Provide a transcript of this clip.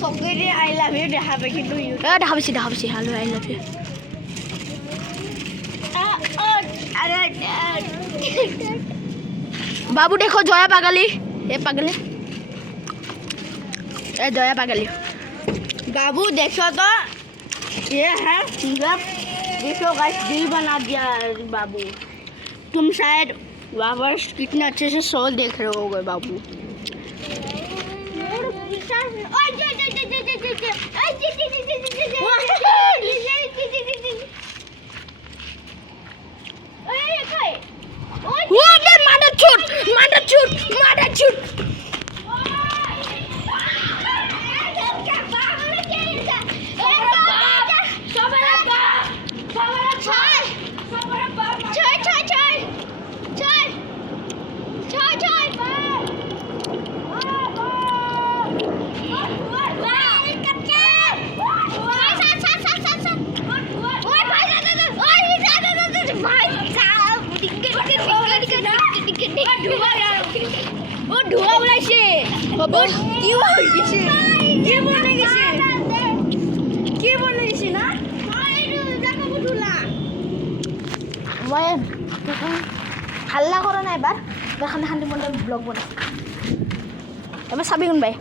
চকৰি I love you দেখা পাই কিন্তু দেখা পাইছি হালো আই লাভ ইউ बाबू देखो जया पागली ये पागल ये जया पागली बाबू देखो तो ये है मतलब देखो गाइस दिल बना दिया बाबू तुम शायद वापस कितने अच्छे से शो देख रहे होगे बाबू ধোঁয়া ওলাইছে কি হইছে কি বনে গেছে না মই হাল্লা কৰা নাই এবাৰ খান্দি খান্দি মই ব্লগ বনাই এবাৰ চাবি কোনবাই